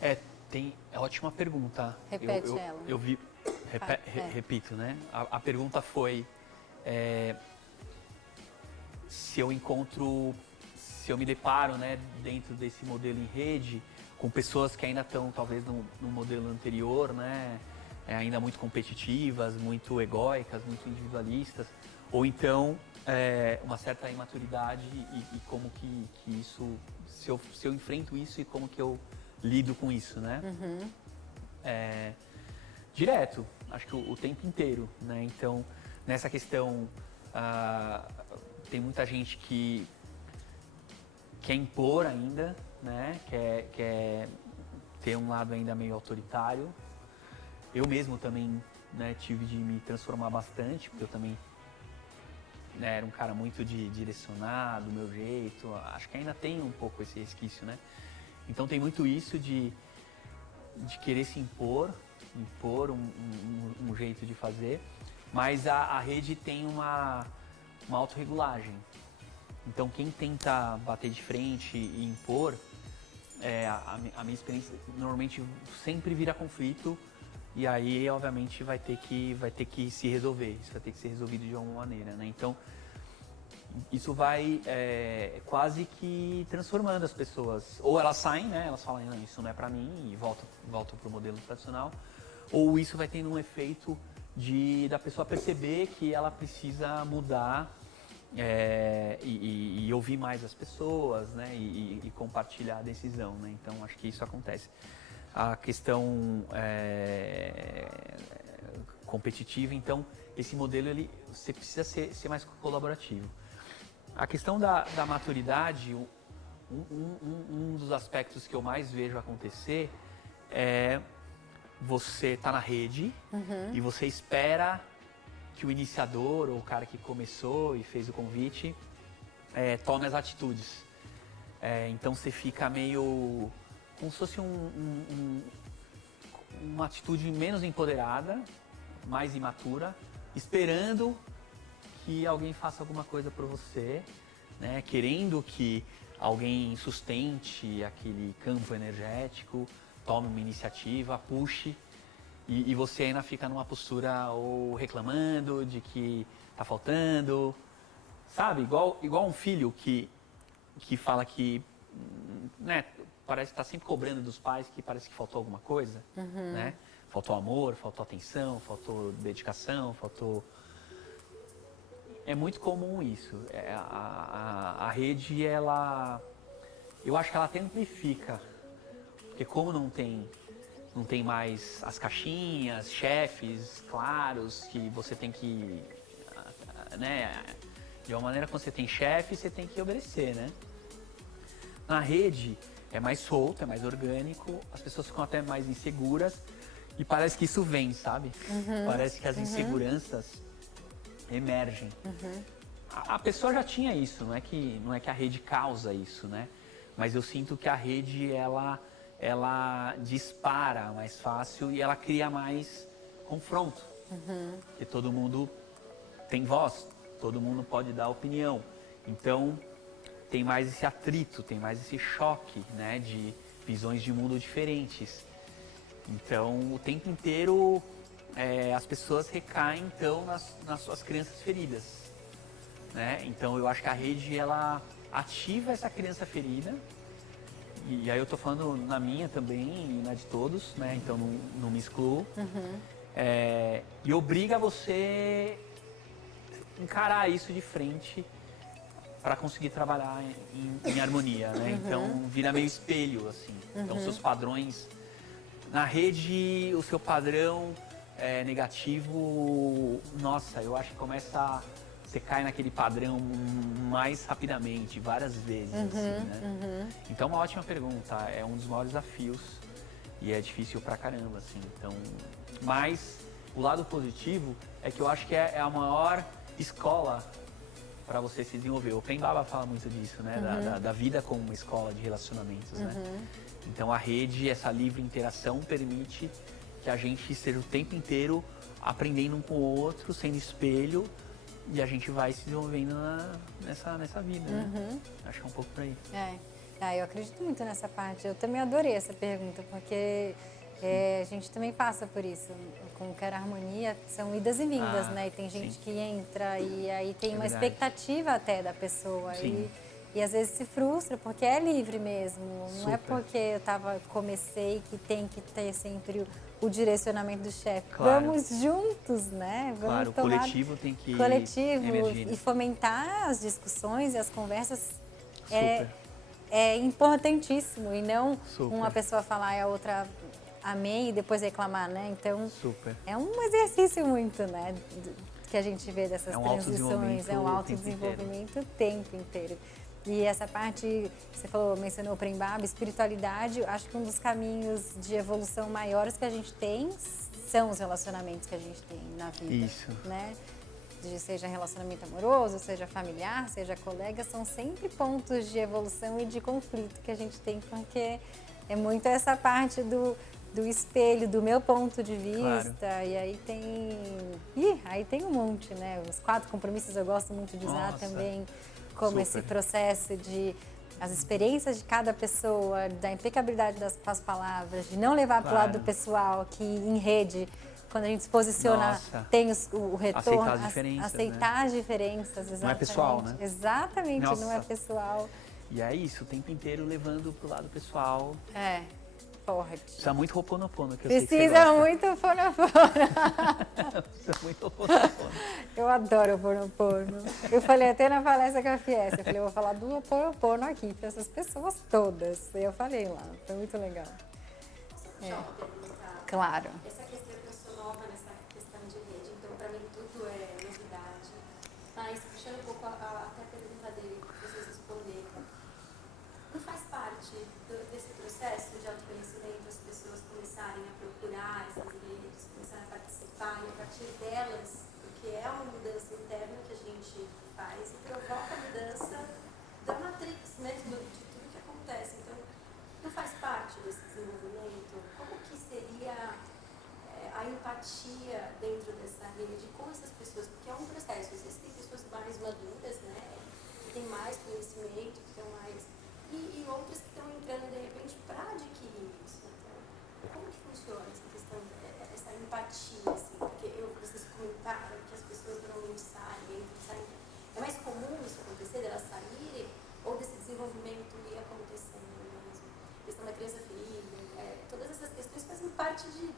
É ótima pergunta. Repete ela. Eu vi, repito, né? A pergunta foi se eu me deparo, né, dentro desse modelo em rede, com pessoas que ainda estão talvez no modelo anterior, né, ainda muito competitivas, muito egóicas, muito individualistas, ou então uma certa imaturidade e como que isso, se eu enfrento isso e como que eu lido com isso, né? Direto, acho que o tempo inteiro, né? Então, nessa questão, tem muita gente que quer impor ainda, né? Quer ter um lado ainda meio autoritário. Eu mesmo também, né, tive de me transformar bastante, porque eu também, né, era um cara muito de direcionar do meu jeito. Acho que ainda tem um pouco esse resquício, né? Então tem muito isso de querer se impor um jeito de fazer, mas a rede tem uma autorregulagem. Então quem tenta bater de frente e impor, a minha experiência normalmente sempre vira conflito e aí obviamente vai ter que se resolver, isso vai ter que ser resolvido de alguma maneira, né? Então isso vai quase que transformando as pessoas. Ou elas saem, né? Elas falam, não, isso não é pra mim e voltam pro modelo tradicional. Ou isso vai tendo um efeito da pessoa perceber que ela precisa mudar e ouvir mais as pessoas, né? E compartilhar a decisão, né? Então acho que isso acontece. A questão competitiva, então esse modelo você precisa ser mais colaborativo. A questão da maturidade, um dos aspectos que eu mais vejo acontecer é você tá na rede e você espera que o iniciador ou o cara que começou e fez o convite tome as atitudes. Então você fica meio como se fosse uma atitude menos empoderada, mais imatura, esperando que alguém faça alguma coisa por você, né? Querendo que alguém sustente aquele campo energético, tome uma iniciativa, puxe, e você ainda fica numa postura ou reclamando de que tá faltando, sabe? Igual um filho que fala que, né, parece que tá sempre cobrando dos pais que parece que faltou alguma coisa, né? Faltou amor, faltou atenção, faltou dedicação, faltou... É muito comum isso. A rede, eu acho que ela até amplifica, porque como não tem mais as caixinhas, chefes claros, que você tem que, né, de uma maneira, quando você tem chefe, você tem que obedecer, né? Na rede é mais solto, é mais orgânico, as pessoas ficam até mais inseguras e parece que isso vem, sabe? Parece que as inseguranças emergem. A pessoa já tinha isso, não é que a rede causa isso, né? Mas eu sinto que a rede, ela dispara mais fácil e ela cria mais confronto. Porque todo mundo tem voz, todo mundo pode dar opinião. Então tem mais esse atrito, tem mais esse choque, né, de visões de mundo diferentes. Então o tempo inteiro as pessoas recaem então nas suas crenças feridas, né? Então eu acho que a rede, ela ativa essa crença ferida, e aí eu tô falando na minha também e na de todos, né? Então não me excluo. E obriga você encarar isso de frente para conseguir trabalhar em harmonia, né? Então vira meio espelho, assim. Então seus padrões na rede, o seu padrão negativo, nossa, eu acho que você cai naquele padrão mais rapidamente, várias vezes, assim, né? Então, uma ótima pergunta, é um dos maiores desafios e é difícil pra caramba, assim. Então, mas o lado positivo é que eu acho que é a maior escola para você se desenvolver. O Pen Baba fala muito disso, né? Da vida como uma escola de relacionamentos, né? Então, a rede, essa livre interação permite que a gente esteja o tempo inteiro aprendendo um com o outro, sendo espelho, e a gente vai se desenvolvendo nessa vida, né? Acho que é um pouco por aí. Eu acredito muito nessa parte. Eu também adorei essa pergunta, porque a gente também passa por isso. Com Quero Harmonia, são idas e vindas, né? E tem gente que entra e aí tem uma expectativa até da pessoa. E às vezes se frustra, porque é livre mesmo. Não é porque eu comecei que tem que ter sempre o direcionamento do chefe. Claro. Vamos juntos, né? Vamos o coletivo tem que emergir, né? e fomentar as discussões e as conversas. Super. É importantíssimo, e não Super. uma pessoa falar e a outra amém e depois reclamar, né? Então, Super. é um exercício muito, né? Que a gente vê dessas transições, é um autodesenvolvimento o tempo inteiro. E essa parte, você mencionou o Prembaba, espiritualidade, acho que um dos caminhos de evolução maiores que a gente tem são os relacionamentos que a gente tem na vida. Isso. Né? Seja relacionamento amoroso, seja familiar, seja colega, são sempre pontos de evolução e de conflito que a gente tem, porque é muito essa parte do espelho, do meu ponto de vista, e aí tem um monte, né? Os 4 compromissos eu gosto muito de usar também, como esse processo de as experiências de cada pessoa, da impecabilidade com as palavras, de não levar para o lado pessoal, que em rede, quando a gente se posiciona, tem o retorno, aceitar as diferenças, exatamente. Não é pessoal, né? Exatamente, não é pessoal. E é isso, o tempo inteiro levando pro lado pessoal. Forte. Precisa muito Ho'oponopono, que eu sei que você gosta. Muito Ho'oponopono. Precisa muito Ho'oponopono. Eu adoro Ho'oponopono. Eu falei até na palestra que eu fiz, eu falei, eu vou falar do Ho'oponopono aqui para essas pessoas todas. E eu falei lá, foi muito legal. Claro. Essa questão que eu sou nova nessa questão de rede, então para mim tudo é novidade. Mas puxando um pouco até a pergunta dele, para vocês responderem, não faz parte desse processo de autoconhecimento as pessoas começarem a procurar essas redes, começarem a participar e a partir delas, porque é uma mudança interna que a gente faz e provoca a mudança da matrix mesmo, de tudo que acontece. Então, não faz parte desse desenvolvimento? Como que seria a empatia dentro dessa rede com essas pessoas? Porque é um processo, existem pessoas mais maduras, né, que têm mais conhecimento, que estão mais... E outras que estão entrando, de repente, para adquirir isso. Então, como que funciona essa questão, essa empatia, assim? Porque vocês comentaram que as pessoas normalmente saem. É mais comum isso acontecer, delas saírem, ou desse desenvolvimento ir acontecendo mesmo? A questão da criança ferida, todas essas questões fazem parte de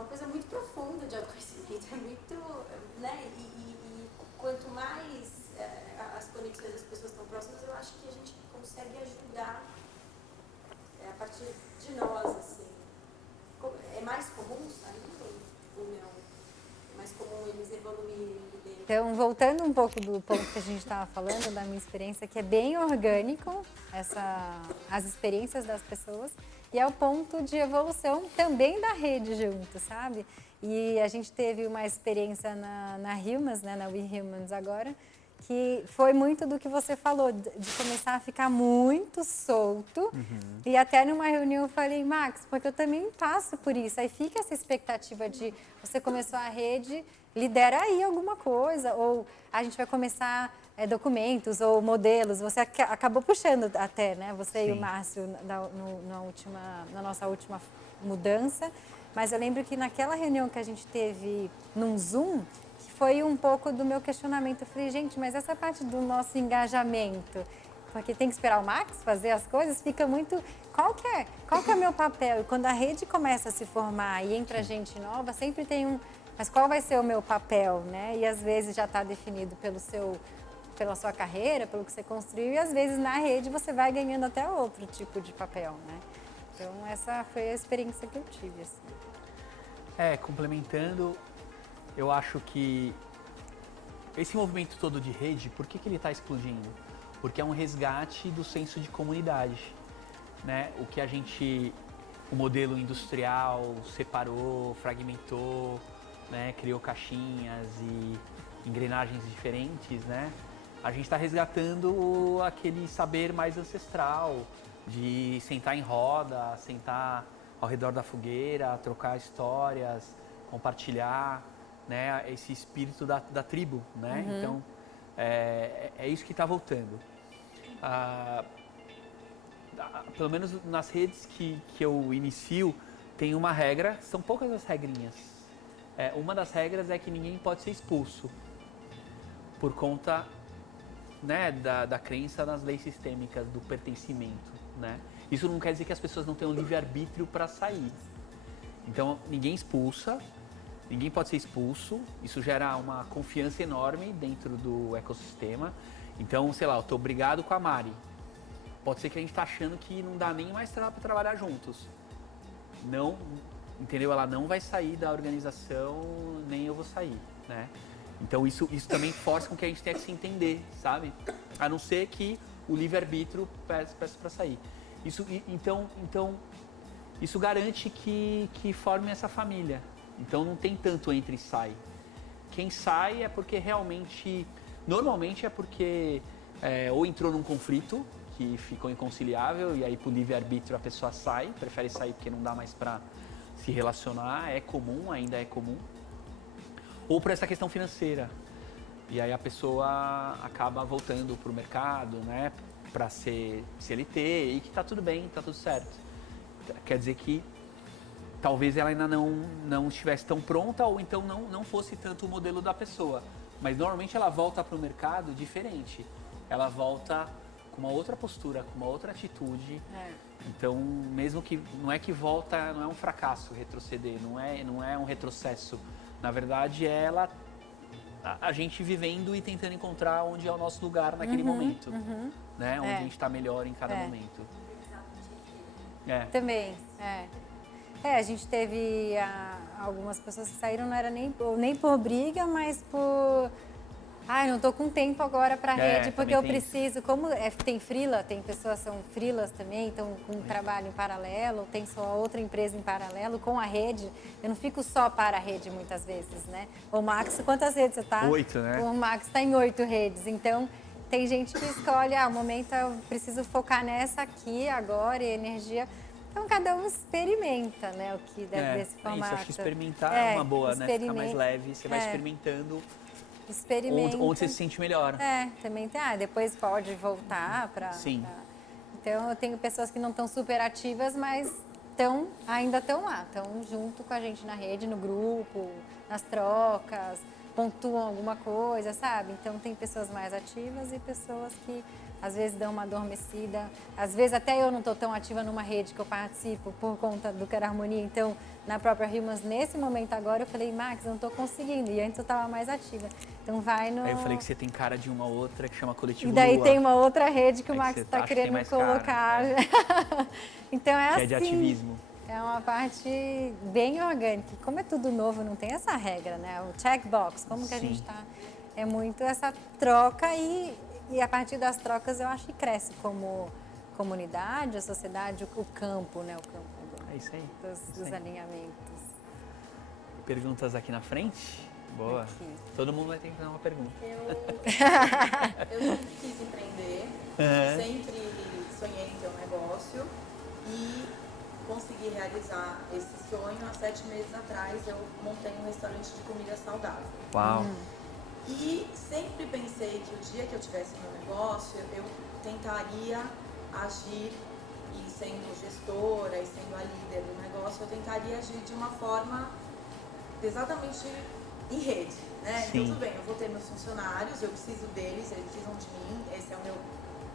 uma coisa muito profunda de autoconhecimento. É muito, né? E quanto mais as conexões das pessoas estão próximas, eu acho que a gente consegue ajudar a partir de nós, assim. É mais comum sair ou não? É mais comum eles evoluírem dentro? Então, voltando um pouco do ponto que a gente estava falando, da minha experiência, que é bem orgânico, as experiências das pessoas, e é o ponto de evolução também da rede junto, sabe? E a gente teve uma experiência na Humans, né, na We Humans agora, que foi muito do que você falou, de começar a ficar muito solto. E até numa reunião eu falei, Max, porque eu também passo por isso. Aí fica essa expectativa de você começou a rede, lidera aí alguma coisa, ou a gente vai começar documentos ou modelos. Você acabou puxando até, né? Você e o Márcio na nossa última mudança. Mas eu lembro que naquela reunião que a gente teve num Zoom, foi um pouco do meu questionamento. Eu falei, gente, mas essa parte do nosso engajamento, porque tem que esperar o Max fazer as coisas, fica muito... Qual que é o meu papel? E quando a rede começa a se formar e entra gente nova, sempre tem mas qual vai ser o meu papel, né? E às vezes já está definido pela sua carreira, pelo que você construiu, e às vezes na rede você vai ganhando até outro tipo de papel, né? Então essa foi a experiência que eu tive, assim. Complementando, eu acho que esse movimento todo de rede, por que ele está explodindo? Porque é um resgate do senso de comunidade, né? O modelo industrial separou, fragmentou, né? Criou caixinhas e engrenagens diferentes, né? A gente está resgatando aquele saber mais ancestral de sentar em roda, sentar ao redor da fogueira, trocar histórias, compartilhar, né, esse espírito da tribo, né? Então, é isso que está voltando. pelo menos nas redes que eu inicio, tem uma regra, são poucas as regrinhas. Uma das regras é que ninguém pode ser expulso por conta, né, da crença nas leis sistêmicas, do pertencimento, né? Isso não quer dizer que as pessoas não tenham livre-arbítrio para sair. Então, ninguém expulsa, ninguém pode ser expulso, isso gera uma confiança enorme dentro do ecossistema. Então, sei lá, eu estou brigado com a Mari. Pode ser que a gente está achando que não dá nem mais para trabalhar juntos. Não, entendeu? Ela não vai sair da organização, nem eu vou sair, né? Então isso também força com que a gente tenha que se entender, sabe? A não ser que o livre-arbítrio peça para sair. Então, isso garante que forme essa família. Então não tem tanto entra e sai. Quem sai é porque realmente, normalmente é porque ou entrou num conflito que ficou inconciliável e aí por livre-arbítrio a pessoa sai, prefere sair porque não dá mais para se relacionar, é comum, ainda é comum. Ou por essa questão financeira. E aí a pessoa acaba voltando para o mercado, né, para ser CLT e que tá tudo bem, tá tudo certo. Quer dizer que talvez ela ainda não estivesse tão pronta ou então não fosse tanto o modelo da pessoa. Mas normalmente ela volta para o mercado diferente. Ela volta com uma outra postura, com uma outra atitude. Então, mesmo que não é que volta, não é um fracasso retroceder, não é um retrocesso. Na verdade, a gente vivendo e tentando encontrar onde é o nosso lugar naquele momento, né? Onde a gente está melhor em cada momento. Também, a gente teve algumas pessoas que saíram, não era nem por briga, mas por... não tô com tempo agora para rede, porque eu preciso... Como tem freela, tem pessoas que são freelas também, então com trabalho em paralelo, tem só outra empresa em paralelo, com a rede, eu não fico só para a rede muitas vezes, né? O Max, quantas redes você tá? 8, né? O Max está em 8 redes, então... Tem gente que escolhe, o momento eu preciso focar nessa aqui, agora, e energia... Então, cada um experimenta, né, o que deve desse formato. Isso, acho que experimentar é uma boa, né? Ficar mais leve, você vai experimentando onde você se sente melhor. Também tem, depois pode voltar para... Sim. Então, eu tenho pessoas que não estão super ativas, mas ainda estão lá, estão junto com a gente na rede, no grupo, nas trocas, pontuam alguma coisa, sabe? Então, tem pessoas mais ativas e pessoas que às vezes dão uma adormecida. Às vezes até eu não estou tão ativa numa rede que eu participo por conta do Quero Harmonia. Então, na própria Humans, nesse momento agora, eu falei, Max, eu não estou conseguindo. E antes eu estava mais ativa. Então, vai no... Aí eu falei que você tem cara de uma outra que chama Coletivo E daí Lua. tem uma outra rede que o Aí Max está querendo colocar. Cara, Então, é assim. Que é de ativismo. É uma parte bem orgânica. Como é tudo novo, não tem essa regra, né? O checkbox, como que a gente está... É muito essa troca e a partir das trocas eu acho que cresce como comunidade, a sociedade, o campo, né? O campo É isso aí. dos alinhamentos. Perguntas aqui na frente? Boa. Aqui. Todo mundo vai ter que fazer uma pergunta. Eu sempre quis empreender, sempre sonhei em ter um negócio e consegui realizar esse sonho. Há 7 meses atrás eu montei um restaurante de comida saudável. Uau! E sempre pensei que o dia que eu tivesse meu negócio, eu tentaria agir, e sendo gestora e sendo a líder do negócio, eu tentaria agir de uma forma exatamente em rede, né? Sim. Então tudo bem, eu vou ter meus funcionários, eu preciso deles, eles precisam de mim, esse é o meu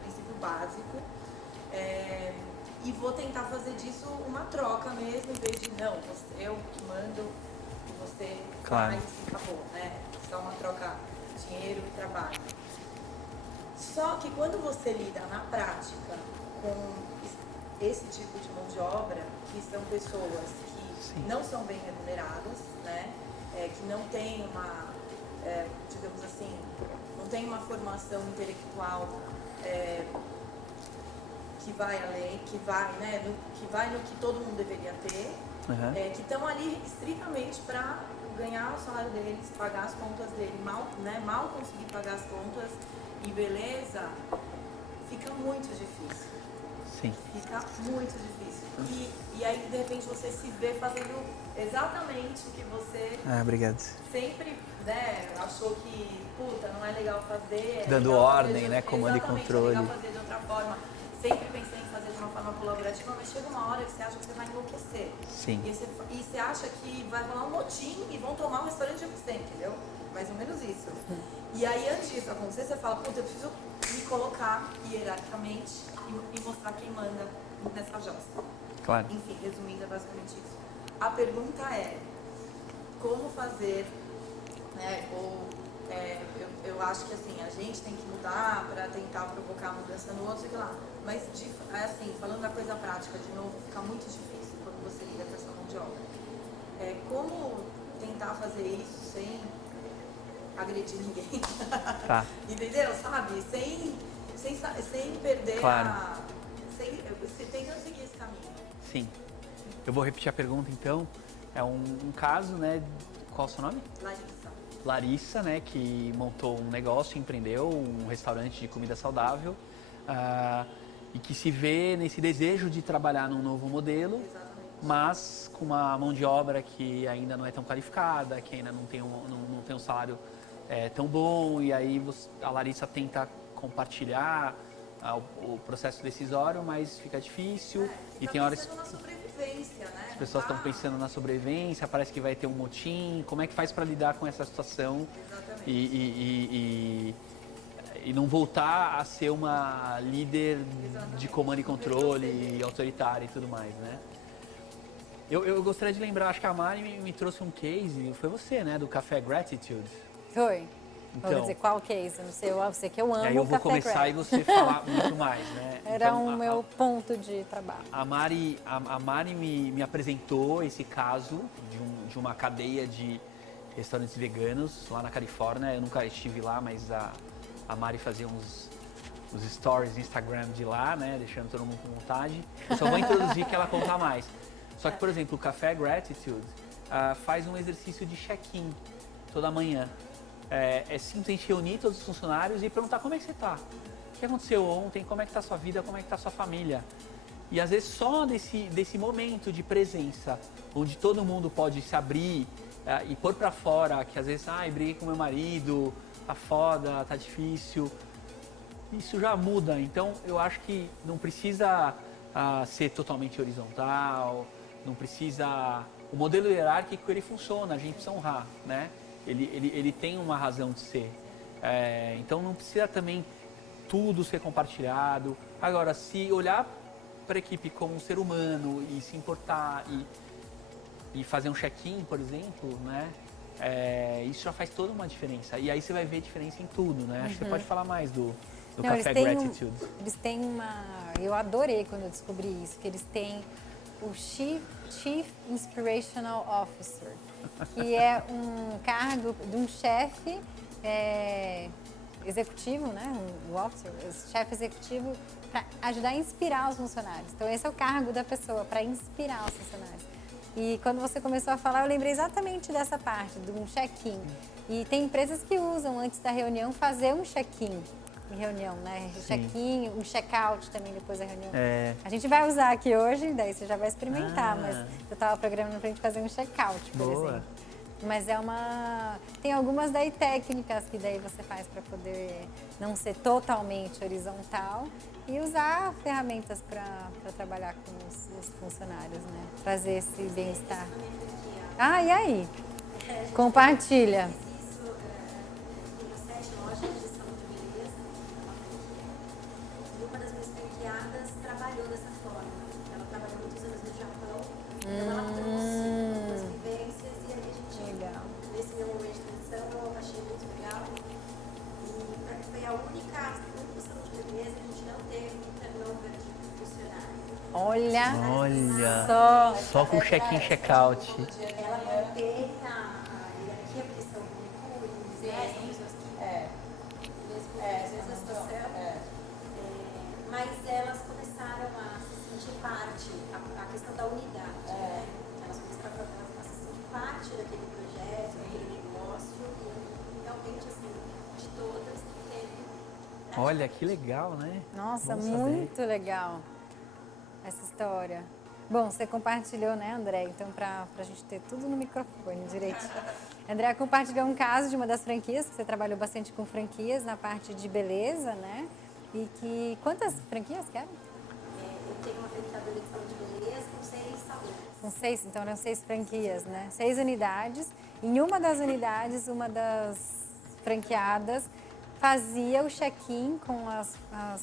princípio básico. E vou tentar fazer disso uma troca mesmo, em vez de não, eu que mando e você faz e acabou, né? Só uma troca dinheiro e trabalho. Só que quando você lida na prática com esse tipo de mão de obra, que são pessoas que não são bem remuneradas, né? Que não tem uma, digamos assim, não tem uma formação intelectual que vai além, que vai no que todo mundo deveria ter, que estão ali estritamente para ganhar o salário deles, pagar as contas dele, mal conseguir pagar as contas e beleza, fica muito difícil. Sim. Fica muito difícil. E aí, de repente, você se vê fazendo exatamente o que você Obrigado. sempre achou que, não é legal fazer. Dando legal ordem, fazer né? Comando e controle. É legal fazer de outra forma. sempre pensei em fazer de uma forma colaborativa, mas chega uma hora que você acha que você vai enlouquecer. Sim. E você acha que vai rolar um motim e vão tomar um restaurante de você, entendeu? Mais ou menos isso. E aí, antes disso acontecer, você fala, puta, eu preciso me colocar hierarquicamente e mostrar quem manda nessa jossa. Claro. Enfim, resumindo, é basicamente isso. A pergunta é, como fazer, né, eu acho que assim, a gente tem que mudar para tentar provocar a mudança no outro, sei lá. Mas, assim, falando da coisa prática, de novo, fica muito difícil quando você lida com essa mão de obra. Como tentar fazer isso sem agredir ninguém? Tá. Entendeu? Sabe? Sem perder Claro. Você tem que seguir esse caminho. Sim. Eu vou repetir a pergunta, então. É um caso, né? Qual é o seu nome? Larissa, né, que montou um negócio, empreendeu um restaurante de comida saudável e que se vê nesse desejo de trabalhar num novo modelo, mas com uma mão de obra que ainda não é tão qualificada, que ainda não tem um salário tão bom, e aí a Larissa tenta compartilhar o processo decisório, mas fica difícil e tem horas... na sobrevivência, né? As pessoas estão pensando na sobrevivência, parece que vai ter um motim. Como é que faz para lidar com essa situação e não voltar a ser uma líder de comando e controle e autoritária e tudo mais, né? Eu gostaria de lembrar, acho que a Mari me trouxe um case, foi você, né, do Café Gratitude. Foi. Então, Vou dizer qual case, não sei, eu sei que eu amo aí eu vou Café começar e você falar muito mais, né? Era então, o meu ponto de trabalho. A Mari me apresentou esse caso de uma cadeia de restaurantes veganos lá na Califórnia. Eu nunca estive lá, mas a Mari fazia uns stories no Instagram de lá, né? Deixando todo mundo com vontade. Eu só vou introduzir que ela conta mais. Só que, por exemplo, o Café Gratitude faz um exercício de check-in toda manhã. É simplesmente reunir todos os funcionários e perguntar como é que você está. O que aconteceu ontem, como é que está a sua vida, como é que está a sua família. E às vezes só desse momento de presença, onde todo mundo pode se abrir e pôr para fora, que às vezes, briguei com meu marido, tá foda, tá difícil. Isso já muda, então eu acho que não precisa ser totalmente horizontal, não precisa... O modelo hierárquico, ele funciona, a gente precisa honrar, né? Ele tem uma razão de ser. Então não precisa também tudo ser compartilhado. Agora, se olhar para a equipe como um ser humano e se importar e fazer um check-in, por exemplo, né? Isso já faz toda uma diferença. E aí você vai ver diferença em tudo, né? Acho que você pode falar mais do Café Gratitude. Eles têm uma... Eu adorei quando eu descobri isso, que eles têm o Chief Inspirational Officer, que é um cargo de um chefe executivo, né? O officer, o chefe executivo, para ajudar a inspirar os funcionários. Então, esse é o cargo da pessoa, para inspirar os funcionários. E quando você começou a falar, eu lembrei exatamente dessa parte, de um check-in. E tem empresas que usam, antes da reunião, fazer um check-in em reunião, né? Check-in, um check-out também depois da reunião. A gente vai usar aqui hoje, daí você já vai experimentar, mas eu estava programando pra gente fazer um check-out, por exemplo. Mas tem algumas daí técnicas que daí você faz para poder não ser totalmente horizontal e usar ferramentas para trabalhar com os funcionários, né? Trazer esse bem-estar. E aí? Compartilha. Trabalhou dessa forma. Ela trabalhou muitos anos no Japão, então ela trouxe muitas vivências e aí a gente, nesse meu momento de transição, eu achei muito legal. E foi a única salão de beleza, a gente não teve turnover de funcionário. Olha só com check-in, check-out. Ela mantém a hierarquia, porque são cúmulos, né? São pessoas que, mesma situação, mas elas começaram a se sentir parte, a questão da unidade, né? Elas começaram a se sentir parte daquele projeto, daquele negócio, e realmente, assim, de todas, teve... Olha, que legal, né? Nossa, Bom muito legal essa história. Bom, você compartilhou, né, André? Então, para a gente ter tudo no microfone direito. André compartilhou um caso de uma das franquias, que você trabalhou bastante com franquias na parte de beleza, né? E que... Quantas franquias que eram? tem uma franqueadora de salão de beleza com 6 salões. Com 6, então eram 6 franquias, né? 6 unidades. Em uma das unidades, uma das franqueadas fazia o check-in com as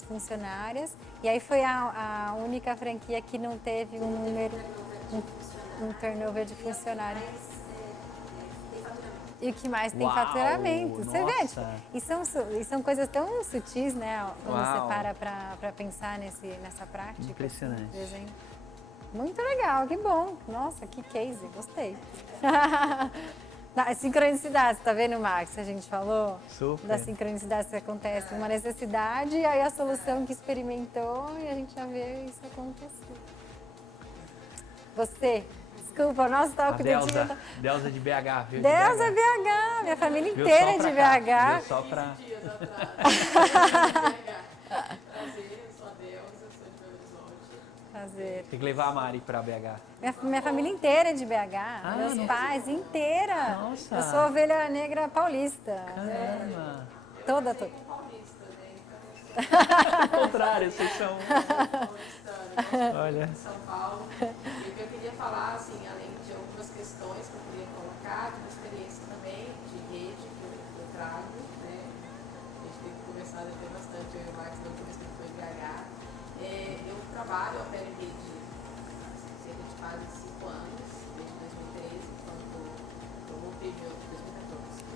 funcionárias. E aí foi a única franquia que não teve um turnover de funcionários. Tem faturamento. E o que mais tem Uau, faturamento. Você vê, tipo, nossa. e são coisas tão sutis, né? Quando Uau. você para pensar nessa prática. Impressionante. Por exemplo. Muito legal, que bom. Nossa, que case, gostei. Sincronicidade, tá vendo, Max? A gente falou Super. da sincronicidade que acontece. Uma necessidade, e aí a solução que experimentou e a gente já vê isso acontecer. Você, desculpa, nossa, tava A com o dedinho. Deusa de BH, viu? De Deusa BH. BH, minha família Viu inteira só é de pra cá, BH. viu só pra... Dias atrás. Prazer, eu sou a Deusa, sou de Belo Horizonte. Prazer. Tem que levar a Mari pra BH. Minha família inteira é de BH, meus nossa. pais, inteira. Nossa. Eu sou ovelha negra paulista. Caramba. Toda. Um paulista, né? Então, Ao contrário, vocês são... paulistano, Olha. de São Paulo. E o que eu queria falar, assim, além de algumas questões que eu queria colocar, de uma experiência também de rede que eu trago, né? A gente tem conversado até bastante, eu e o Max, da última vez que ele foi em BH. Eu trabalho, eu opero em rede há cerca de quase 5 anos, desde 2013, quando eu rompei meu... 2014.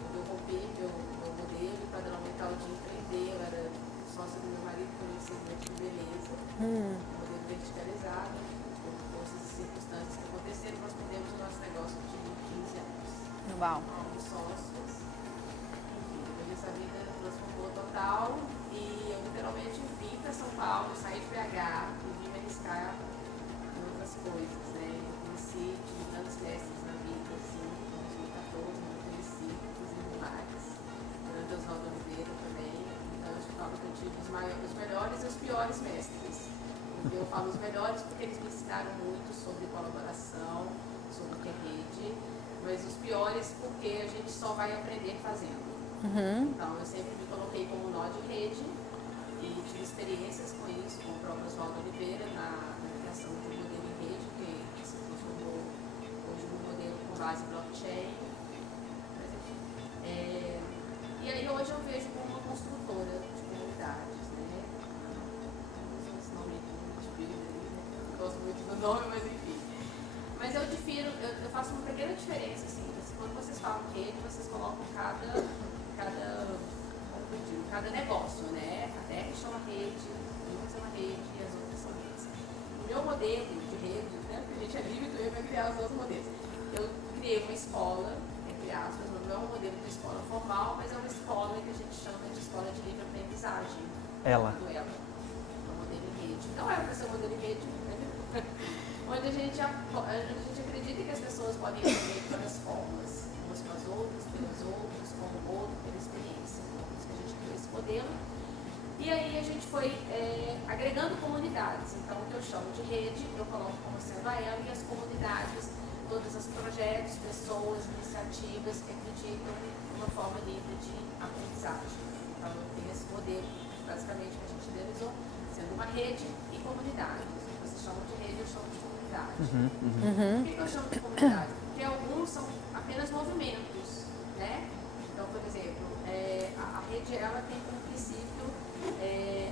Quando eu rompei meu modelo para padrão de empreender, eu era sócia do meu marido, por um segmento de beleza, modelo verticalizado, por forças e circunstâncias que aconteceram, nós perdemos o nosso negócio de 15 anos. Uau. Os sócios, enfim, depois dessa vida transformou total e eu literalmente vim para São Paulo, saí de BH e vim me arriscar em outras coisas, né? Eu conheci, tive grandes mestres na vida, assim, em 2014, eu conheci, inclusive o Max, durante as Oswaldo Oliveira também, então eu falo que eu tive os melhores e os piores mestres. Eu falo os melhores porque eles me ensinaram muito sobre colaboração, sobre o que é rede, mas os piores porque a gente só vai aprender fazendo. Então eu sempre me coloquei como nó de rede e tive experiências com isso, com o próprio Oswaldo Oliveira na criação de um modelo em rede que se transformou hoje num modelo com base blockchain. Mas enfim. E aí hoje eu vejo como uma construtora de comunidades, né? Não sei esse nome de builder, né? Não gosto muito do nome, mas enfim. Mas eu difiro, eu faço uma pequena diferença, assim, quando vocês falam rede, vocês colocam cada negócio, né? A Terra chama rede, Lucas é uma rede e as outras são redes. O meu modelo de rede, né? Porque a gente é livre, então eu vou criar os outros modelos. Eu criei uma escola, entre aspas, não é um modelo de escola formal, mas é uma escola que a gente chama de escola de livre aprendizagem. Ela. É um modelo em rede. Não era para ser um modelo em rede, né? Onde a gente acredita que as pessoas podem aprender de várias formas, umas com as outras, pelas outras, como o outro, pela experiência. Então, por isso que a gente criou esse modelo. E aí a gente foi agregando comunidades. Então, o que eu chamo de rede, eu coloco como sendo a ela e as comunidades, todos os projetos, pessoas, iniciativas que acreditam numa forma livre de aprendizagem. Então, eu tenho esse modelo, basicamente, que a gente idealizou, sendo uma rede e comunidades. Vocês chamam de rede, eu chamo de comunidade. Por que eu chamo de comunidade? Porque alguns são apenas movimentos, né? Então, por exemplo, a rede ela tem como princípio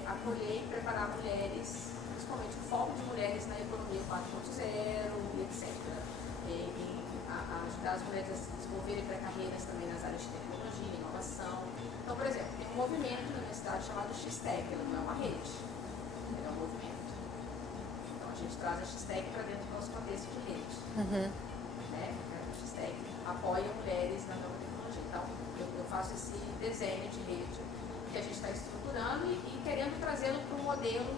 acolher e preparar mulheres, principalmente o foco de mulheres na economia 4.0 e etc. Ajudar as mulheres a se desenvolverem para carreiras também nas áreas de tecnologia, inovação. Então, por exemplo, tem um movimento na minha cidade chamado X-Tech, ela não é uma rede, ela é um movimento. A gente traz a X-Tech para dentro do nosso contexto de rede. Né? A X-Tech apoia mulheres na nova tecnologia. Então, eu faço esse desenho de rede que a gente está estruturando e querendo trazê-lo para um modelo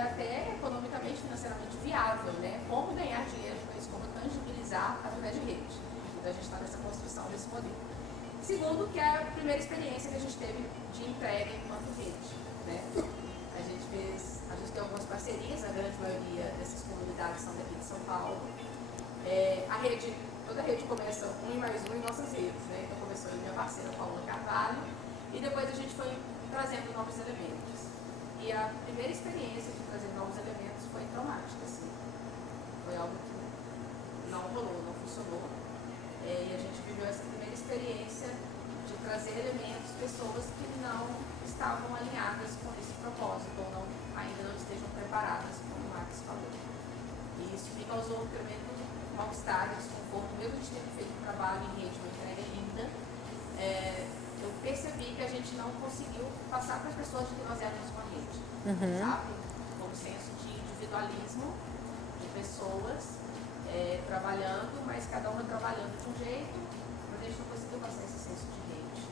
até economicamente, financeiramente viável. Né? Como ganhar dinheiro com isso, como tangibilizar através de rede. Então, a gente está nessa construção desse modelo. Segundo, que é a primeira experiência que a gente teve de entrega enquanto rede. Né? A gente tem algumas parcerias, a grande maioria dessas comunidades são daqui de São Paulo. Toda a rede começa 1 mais 1 em nossas redes, né? Então começou a minha parceira Paula Carvalho e depois a gente foi trazendo novos elementos. E a primeira experiência de trazer novos elementos foi traumática, assim. Foi algo que não rolou, não funcionou. E a gente viveu essa primeira experiência de trazer elementos, pessoas que não estavam alinhadas com esse propósito ou ainda não estejam preparadas, como o Max falou. E isso me causou um tremendo mal-estar, desconforto, mesmo a gente tendo feito um trabalho em rede, uma entrega linda. Eu percebi que a gente não conseguiu passar para as pessoas de que nós éramos uma rede, sabe? Com um senso de individualismo, de pessoas trabalhando, mas cada uma trabalhando de um jeito, mas a gente não conseguiu passar esse senso de rede.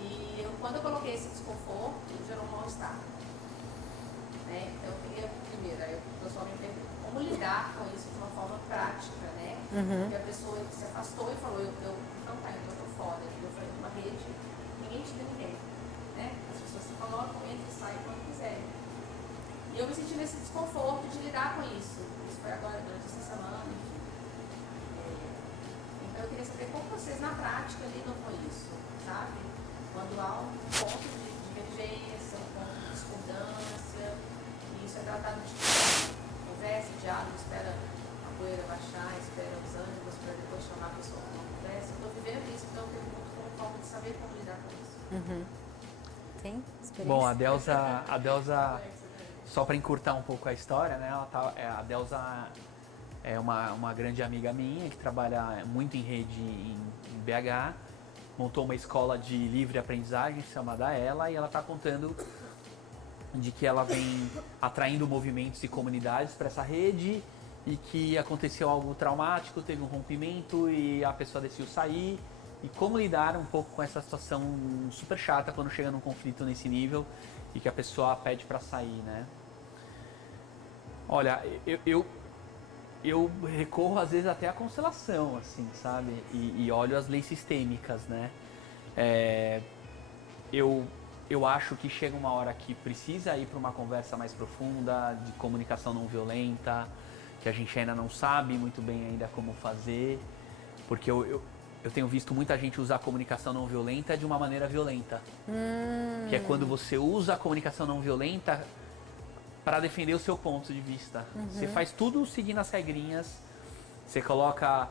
E quando eu coloquei esse desconforto, gerou um mal-estar. Né? Então eu queria, primeiro, aí o pessoal me perguntou como lidar com isso de uma forma prática, né? Porque a pessoa se afastou e falou, não tá, então eu tô fora, eu falei numa rede, ninguém tira ninguém, né? As pessoas se colocam, entram e saem quando quiserem. E eu me senti nesse desconforto de lidar com isso. Isso foi agora, durante essa semana, enfim. Então eu queria saber como vocês na prática lidam com isso, sabe? Quando há um ponto de divergência, um ponto de discordância, e isso é tratado de conversa, diálogo, espera a poeira baixar, espera os ânimos para depois chamar a pessoa para uma conversa. Eu estou vivendo isso, então eu pergunto como forma de saber como lidar com isso. Tem experiência? Bom, a Delza, só para encurtar um pouco a história, né? A Delza é uma grande amiga minha que trabalha muito em rede em BH, montou uma escola de livre aprendizagem chamada Ela, e ela está contando de que ela vem atraindo movimentos e comunidades para essa rede e que aconteceu algo traumático, teve um rompimento e a pessoa decidiu sair. E como lidar um pouco com essa situação super chata quando chega num conflito nesse nível e que a pessoa pede para sair, né? Olha, eu recorro às vezes até à constelação, assim, sabe? E olho as leis sistêmicas, né? Eu acho que chega uma hora que precisa ir para uma conversa mais profunda, de comunicação não violenta, que a gente ainda não sabe muito bem ainda como fazer, porque eu tenho visto muita gente usar a comunicação não violenta de uma maneira violenta. Que é quando você usa a comunicação não violenta para defender o seu ponto de vista. Você faz tudo seguindo as regrinhas, você coloca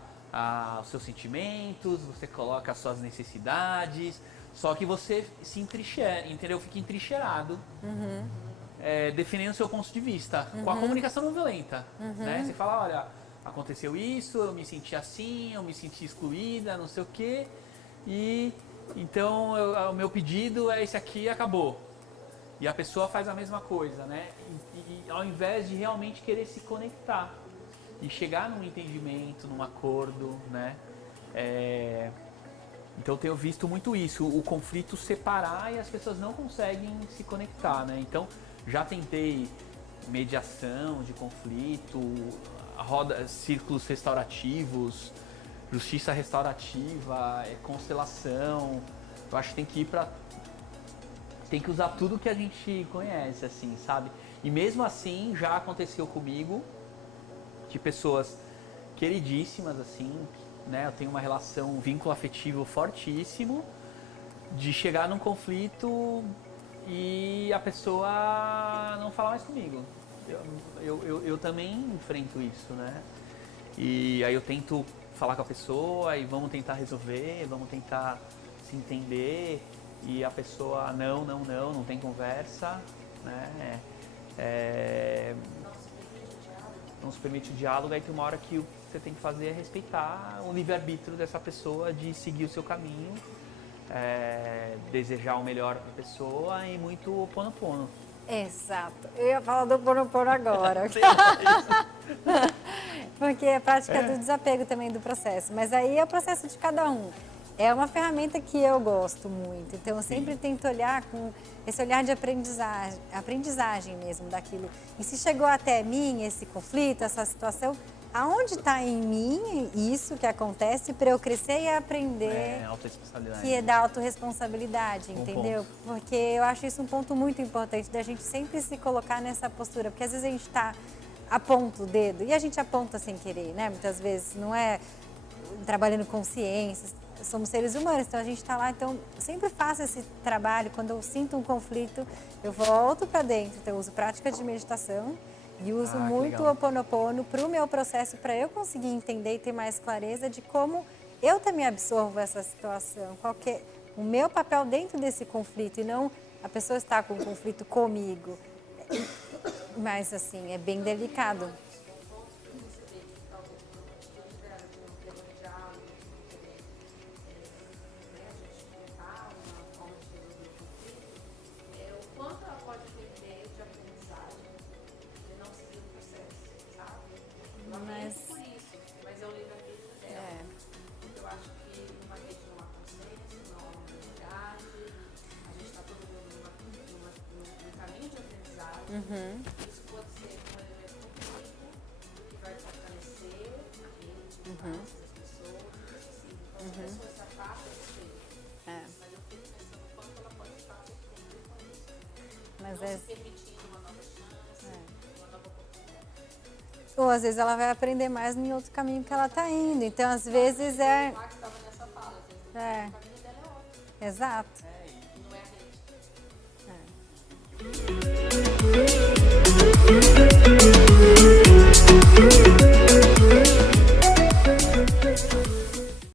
os seus sentimentos, você coloca as suas necessidades, só que você se entrincheira, entendeu? Fica entrincheirado, defendendo o seu ponto de vista, com a comunicação não violenta. Né? Você fala, olha, aconteceu isso, eu me senti assim, eu me senti excluída, não sei o quê, e então o meu pedido é esse aqui e acabou. E a pessoa faz a mesma coisa, né? E ao invés de realmente querer se conectar e chegar num entendimento, num acordo, né? Então eu tenho visto muito isso, o conflito separar e as pessoas não conseguem se conectar, né? Então já tentei mediação de conflito, círculos restaurativos, justiça restaurativa, constelação. Eu acho que tem que usar tudo que a gente conhece, assim, sabe? E mesmo assim já aconteceu comigo de pessoas queridíssimas, assim, né? Eu tenho uma relação, um vínculo afetivo fortíssimo, de chegar num conflito e a pessoa não falar mais comigo. Eu também enfrento isso, né? E aí eu tento falar com a pessoa e vamos tentar resolver, vamos tentar se entender, e a pessoa não tem conversa, né? Não se permite o diálogo, aí tem uma hora que o que você tem que fazer é respeitar o livre-arbítrio dessa pessoa de seguir o seu caminho, desejar o melhor para a pessoa e muito Ho'oponopono. Exato. Eu ia falar do Ho'oponopono agora. Porque é a prática do desapego também do processo. Mas aí é o processo de cada um. É uma ferramenta que eu gosto muito. Então eu sempre tento olhar com esse olhar de aprendizagem mesmo daquilo. E se chegou até mim esse conflito, essa situação, aonde está em mim isso que acontece para eu crescer e aprender, que é da autorresponsabilidade, entendeu? Porque eu acho isso um ponto muito importante, da gente sempre se colocar nessa postura, porque às vezes a gente aponta o dedo, e a gente aponta sem querer, né? Muitas vezes não é trabalhando com ciências, somos seres humanos, então a gente está lá, então eu sempre faço esse trabalho, quando eu sinto um conflito, eu volto para dentro, então eu uso prática de meditação e uso Que muito o legal. Ho'oponopono para o meu processo, para eu conseguir entender e ter mais clareza de como eu também absorvo essa situação, qual que é o meu papel dentro desse conflito e não a pessoa estar com um conflito comigo. Mas assim, é bem delicado. O quanto ela pode perder de aprendizagem, de não seguir o processo, sabe? Mas- Por isso, mas é o livre-arbítrio dela. Porque eu acho que numa rede não há consenso, não há unidade, a gente está todo mundo num caminho de aprendizagem. Isso pode ser um elemento muito rico que vai fortalecer a rede, as pessoas, assim, então as pessoas se afastam do espelho. Mas eu fico pensando o quanto ela pode estar sofrendo com isso. Mas Não é, se permitindo uma nova chance, uma nova oportunidade. ou às vezes ela vai aprender mais em outro caminho que ela está indo. Então, às vezes é. O Max estava nessa fala, às vezes É, o caminho dela é outro. exato.